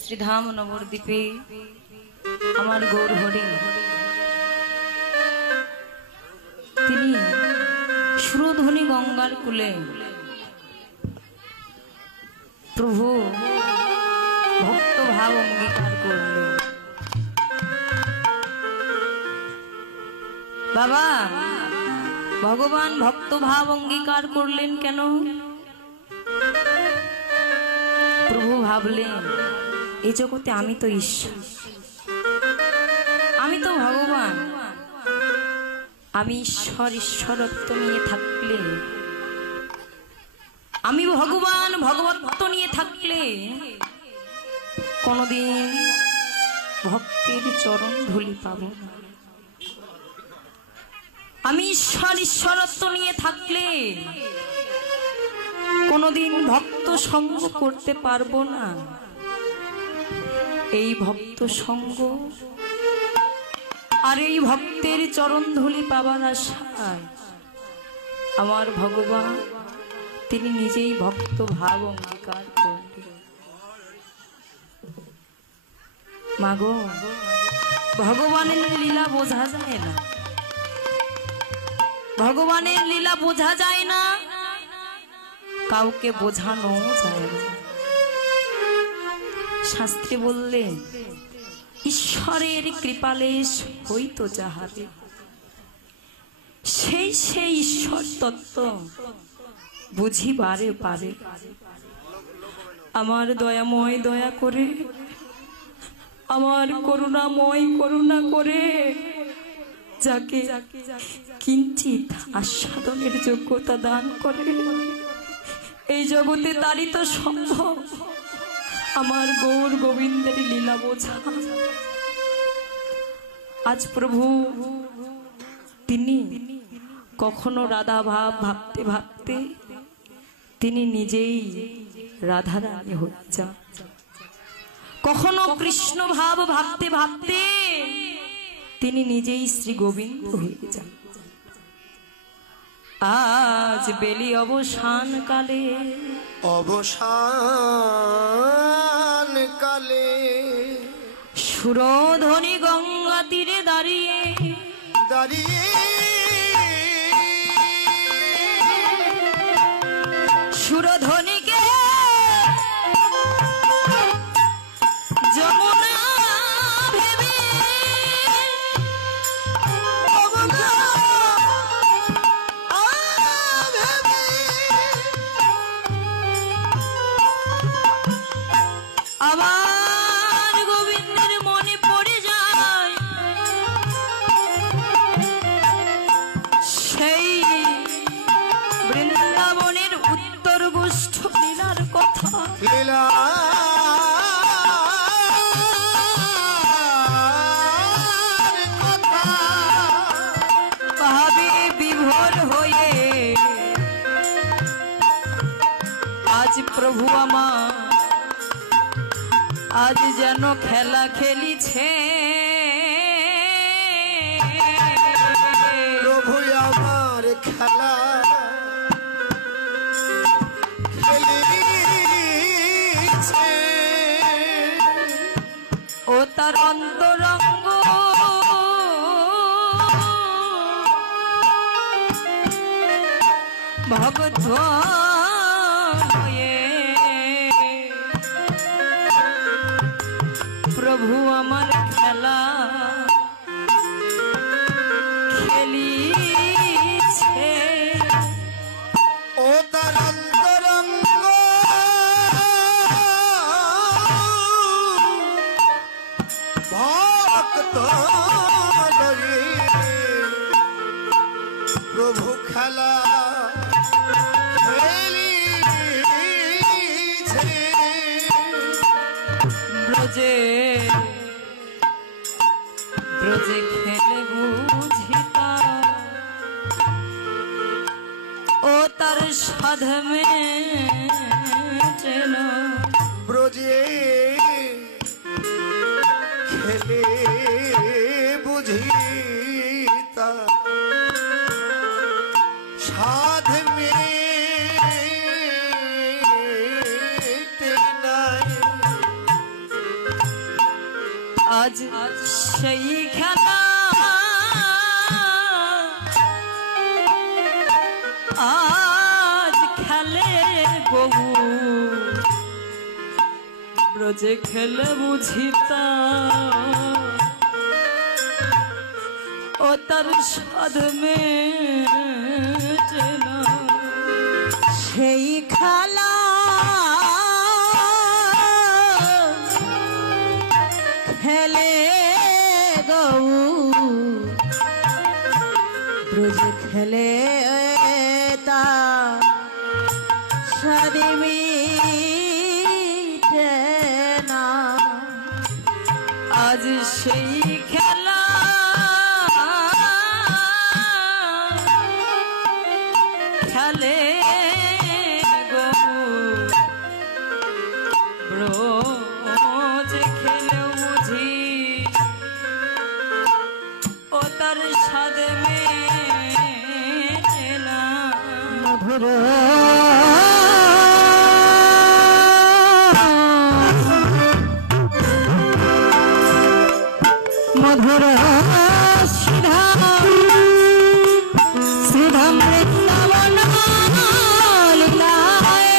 শ্রীধাম নবদ্বীপে আমার গৌর হরি তিনি সুরধ্বনি গঙ্গার কূলে প্রভু ভক্ত ভাব অঙ্গীকার করলেন। বাবা ভগবান ভক্ত ভাব অঙ্গীকার করলেন কেন? প্রভু ভাবলেন এই জগতে আমি তো ঈশ্বর, আমি তো ভগবান, আমি ঈশ্বর ঈশ্বরত্ব নিয়ে থাকলে, আমি ভগবান ভগবত্ব নিয়ে থাকলে কোনদিন ভক্তের চরণ ধুলি পাব না। আমি ঈশ্বর ঈশ্বরত্ব নিয়ে থাকলে কোনদিন ভক্ত সঙ্গ করতে পারবো না। এই ভক্ত সঙ্গ আর এই ভক্তের চরণ ধুলি পাবার আশায় আমার ভগবান তিনি নিজেই ভক্ত ভাব অঙ্গীকার করলেন। মাগো ভগবানের লীলা বোঝা যায় না, ভগবানের লীলা বোঝা যায় না, কাউকে বোঝানো যায় না। শাস্ত্রে বললেন ঈশ্বরের কৃপালেশ হইতো যাহারে, সেই সেই ঈশ্বর তত্ত্ব বুঝিবারে পারে। আমার দয়াময় দয়া করে, আমার করুণাময় করুণা করে যাকে কিঞ্চিত আস্বাদনের যোগ্যতা দান করে, এই জগতে তারই তো সম্ভব আমার গৌর গোবিন্দের লীলা বোঝা। আজ প্রভু তিনি কখনো রাধা ভাব ভাবতে ভাবতে তিনি নিজেই রাধারানী হয়ে যান, কখনো কৃষ্ণ ভাব ভাবতে ভাবতে তিনি নিজেই শ্রী গোবিন্দ হয়ে যান। আজ বেলি অবসান কালে, অবসান কালে সুরধ্বনি গঙ্গা তীরে দাঁড়িয়ে দাঁড়িয়ে সুরধ্বনিকে যমুনা ভেবে আবার গোবিন্দের মনে পড়ে যায় সেই বৃন্দাবনের উত্তর গোষ্ঠ লীলার কথা। লীলা ভাবে বিভোর হয়ে আজ প্রভু আমার আজ যেন খেলা খেলিছে, প্রভু আমার খেলা খেলিছে, ও তার অন্তরঙ্গ ভগত হয়ে প্রভু আমার খেলা খেলিছে। ও তার অন্তরঙ্গ ভক্ত হয়ে প্রভু খেলা খেলিছে। ব্রজে ব্রজে খেলে বুঝিতা ও তার সাধমে চেন, ব্রজে খেলে বুঝিতা সাধ মে আজ সেই খেলা আজ খেলে গবু ব্রজে খেলে বুঝিতা ও তার সাধ মেটে না সেই খেলা খেলে গৌ ব্রজ খেলে তা সাদে মিটে না আজ সেই খেলা খেলে গো ব্রজ খেলে বুঝি ও তার স্বাদ মেটে না মধুর মধুর শ্রীধাম শ্রীধাম বৃন্দাবন লীলায়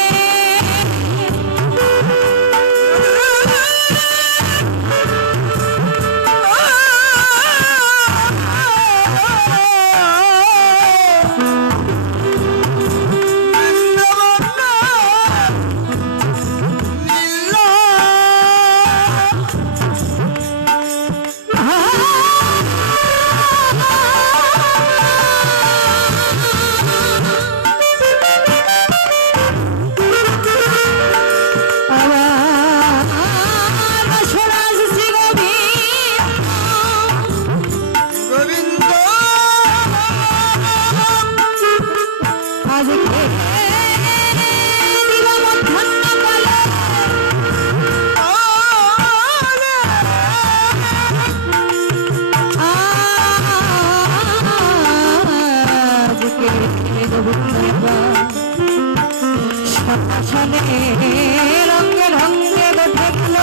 রঙে রঙে উঠে গেল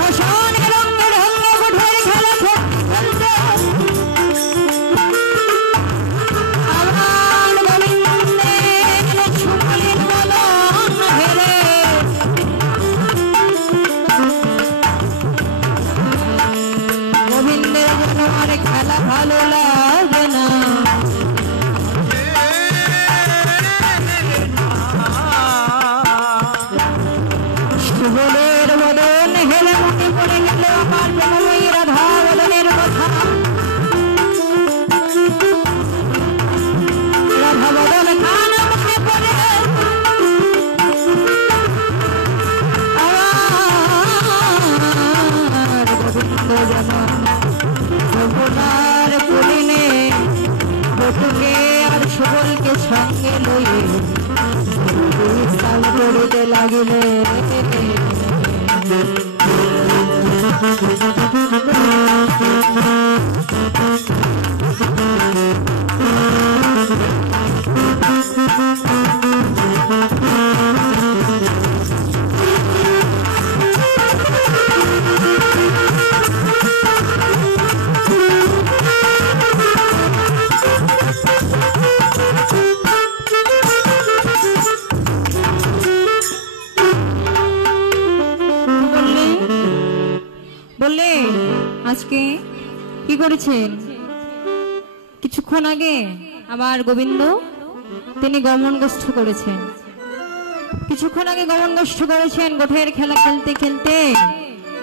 সফসনে রঙে রঙে উঠে খেলা খেলতে আমার গোবিন্দের সুমলির বদন হেরে গোবিন্দের জন্য আর খেলা ভালো লাগে না সুবলের বদন হেলে মনে পড়ে গেল আমার প্রেমময়ী রাধা বদনের কথা রাধা বদন খানা মনে পড়ে আমার গোবিন্দ যেমন যমুনার কুলিনে বটুকে আর সুবলকে সঙ্গে লইয়ে স্নান করিতে লাগিলে বললে আজকে কি করেছেন কিছুক্ষণ আগে আমার গোবিন্দ তিনি গমন গোষ্ঠ করেছেন কিছুক্ষণ আগে গমন গোষ্ঠ করেছেন গোঠের খেলা খেলতে খেলতে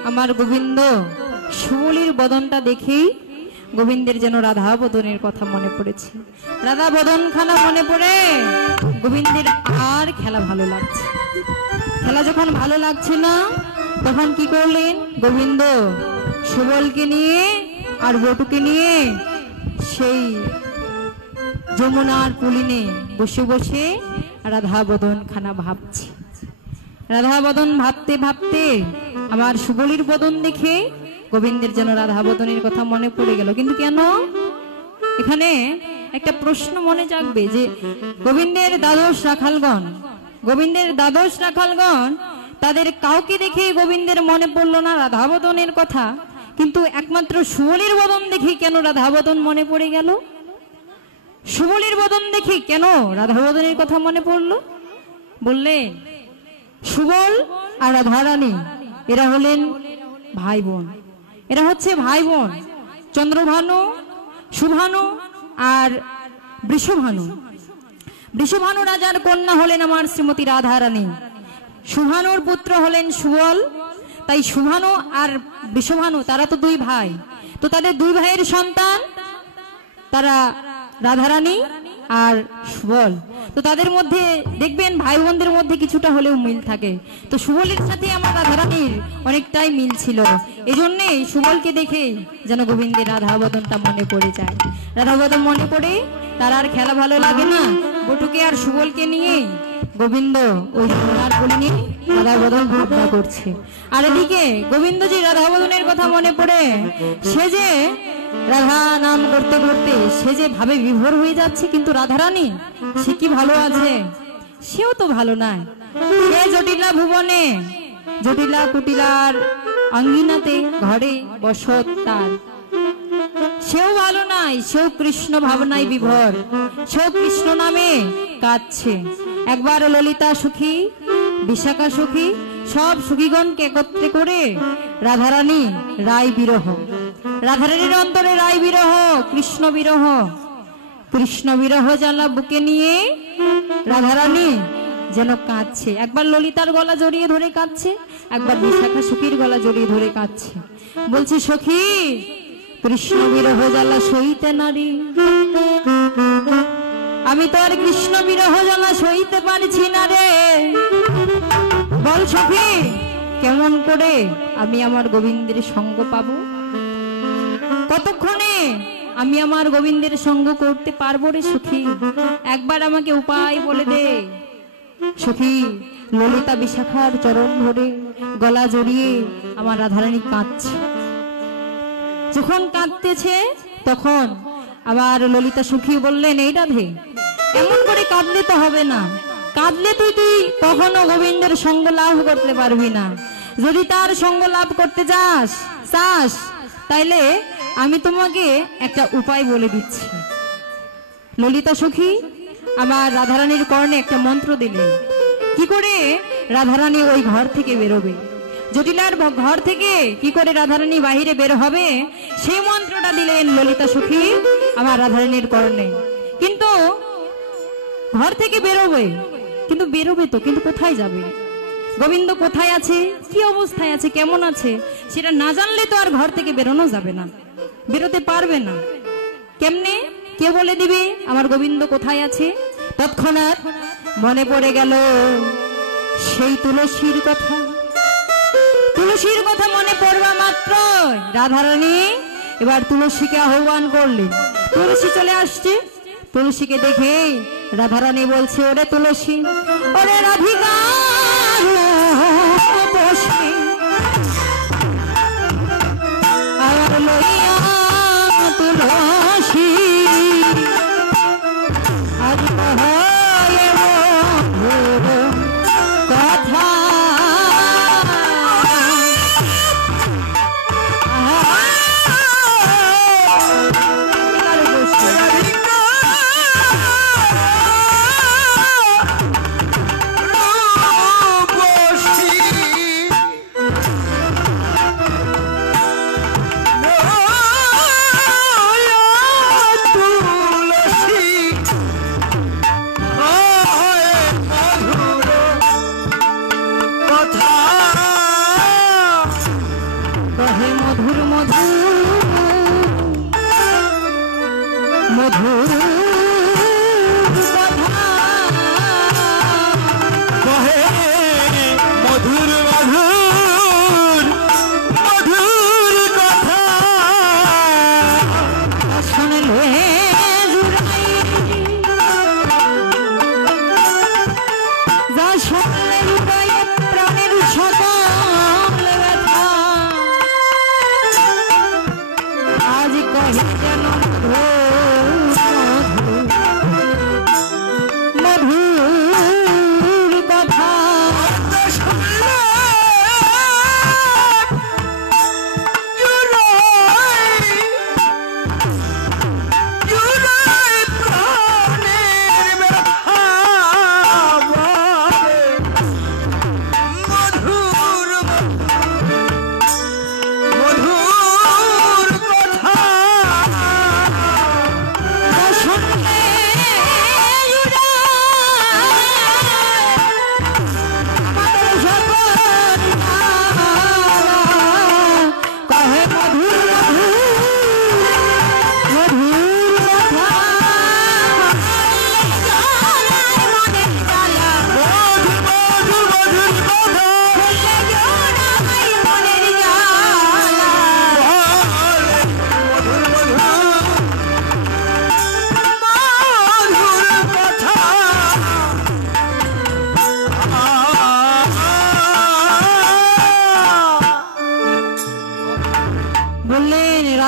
আমার গোবিন্দ সুবলির বদনটা দেখেই গোবিন্দের যেন রাধা বদনের কথা মনে পড়েছে রাধা বদন খানা মনে পড়ে গোবিন্দের আর খেলা ভালো লাগছে খেলা যখন ভালো লাগছে না তখন কি করলেন গোবিন্দ সুবলকে নিয়ে আর বটুকে নিয়ে সেই যমুনার কুলিনে বসে বসে রাধা বদন খানা ভাবছে রাধা বদন ভাবতে ভাবতে আমার সুবলির বদন দেখে গোবিন্দের যেন রাধা বদনের কথা মনে পড়ে গেল কিন্তু কেন এখানে একটা প্রশ্ন মনে জাগবে যে গোবিন্দের দ্বাদশ রাখালগণ গোবিন্দের দ্বাদশ রাখালগণ তাদের কাউকে দেখে গোবিন্দের মনে পড়লো না রাধাবদনের কথা, কিন্তু একমাত্র সুবলের বদন দেখে কেন রাধাবদন মনে পড়ে গেল? সুবলের বদন দেখে কেন রাধাবদনের কথা মনে পড়লো? বললেন সুবল আর রাধারানী এরা হলেন ভাই বোন, এরা হচ্ছে ভাই বোন, চন্দ্রভানু, সুভানু আর বৃষভানু। বৃষভানু রাজার কন্যা হলেন আমার শ্রীমতী রাধারানী, সুভানুর পুত্র হলেন সুবল। তাই সুভানু আর বৃষভানু তারা তো দুই ভাই, তো তাদের দুই ভাইয়ের সন্তান তারা রাধারানী আর সুবল। তো তাদের মধ্যে দেখবেন ভাই বোনদের মধ্যে কিছুটা হলেও মিল থাকে, তো সুবলের সাথে আমার রাধারানীর অনেকটাই মিল ছিল। এই জন্যেই সুবলকে দেখে যেন গোবিন্দের রাধাবদনটা মনে পড়ে যায়। রাধাবদন মনে পড়ে তার আর খেলা ভালো লাগে না, বটুকে আর সুবলকে নিয়ে গোবিন্দ ওই সোনার ফুল নিয়ে রাধাবদন ভাবনা করছে। আর এদিকে গোবিন্দজি রাধাবদনের কথা মনে পড়ে সে যে রাধা নাম করতে করতে সে যে ভাবে বিভোর হয়ে যাচ্ছে, কিন্তু রাধারানী সে কি ভালো আছে? সেও তো ভালো নাই। সে জটিলা ভুবনে জটিলা কুটিলার অঙ্গিনাতে ঘরে বসত তার, সেও ভালো নাই, সেও কৃষ্ণ ভাবনায় বিভোর, সেও কৃষ্ণ নামে কাঁদছে। একবার ললিতা সুখী, বিশাখা সুখী, সব সুখীগণকে একত্রে করে রাধারানী রায় বিরহ, রাধারানীর অন্তরে রায় বিরহ, কৃষ্ণ বিরহ, কৃষ্ণ বিরহ জ্বালা বুকে নিয়ে রাধারানী যেন কাঁদছে। একবার ললিতার গলা জড়িয়ে ধরে কাঁদছে, একবার বিশাখা সুখীর গলা জড়িয়ে ধরে কাঁদছে, বলছে সখী কৃষ্ণ বিরহ জ্বালা সইতে নারী, আমি তো আর কৃষ্ণ বিরহ জ্বালা সইতে পারছি না রে। বল সখী কেমন করে আমি আমার গোবিন্দের সঙ্গ পাবো? কতক্ষণে আমি আমার গোবিন্দের সঙ্গ করতে পারবো রে সখী? একবার আমাকে উপায় বলে দে। সখী ললিতা বিশাখার চরণ ধরে গলা জড়িয়ে আমার রাধারানী কাঁদছে। যখন কাঁদতেছে তখন আবার ললিতা সুখী বললেন, এই রাধে এমন করে কাঁদলে তো হবে না, কাঁদলে তুই কখনো গোবিন্দের সঙ্গ লাভ করতে পারবি না। যদি তার সঙ্গ লাভ করতে চাস তাইলে আমি তোমাকে একটা উপায় বলে দিচ্ছি। ললিতা সখী আমার রাধারানীর কর্ণে একটা মন্ত্র দিলেন, কি করে রাধারানী ওই ঘর থেকে বেরোবে, জটিলার ঘর থেকে কি করে রাধারানী বাহিরে বের হবে, সেই মন্ত্রটা দিলেন ললিতা সখী আমার রাধারানীর কর্ণে। কিন্তু ঘর থেকে বেরোবে, কিন্তু কোথায় যাবে? গোবিন্দ কোথায় আছে, কি অবস্থায় আছে, কেমন আছে সেটা না জানলে তো আর ঘর থেকে বেরোনো যাবে না, বেরোতে পারবে না। কেমনে, কে বলে দিবে আমার গোবিন্দ কোথায় আছে? তৎক্ষণাৎ মনে পড়ে গেল সেই তুলসীর কথা। তুলসীর কথা মনে পড়বা মাত্র রাধারানী এবার তুলসীকে আহ্বান করলেন। তুলসী চলে আসছে, তুলসীকে দেখে রাধারানী বলছে, ওরে তুলসী, ওরে রাধিকা বসে আর লইয়া তুলসী আজ কথা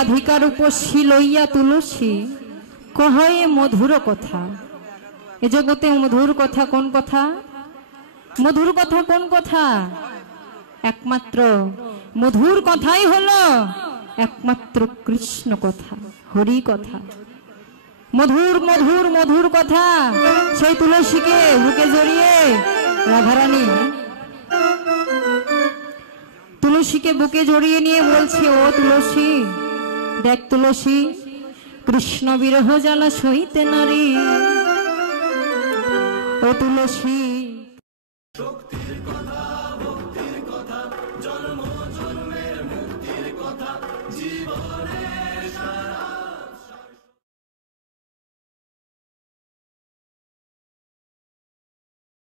রাধিকার উপসী লইয়া তুলসী কহে মধুর কথা। এ জগতে মধুর কথা কোন কথা? মধুর কথা কোন কথা? একমাত্র মধুর কথাই হলো একমাত্র কৃষ্ণ কথা, হরি কথা। মধুর মধুর মধুর কথা। সেই তুলসীকে বুকে জড়িয়ে রাধারানী তুলসীকে বুকে জড়িয়ে নিয়ে বলছে, ও তুলসী, দেখ তুলসী, কৃষ্ণ বিরহ জ্বালা সইতে নারী। ও তুলসী,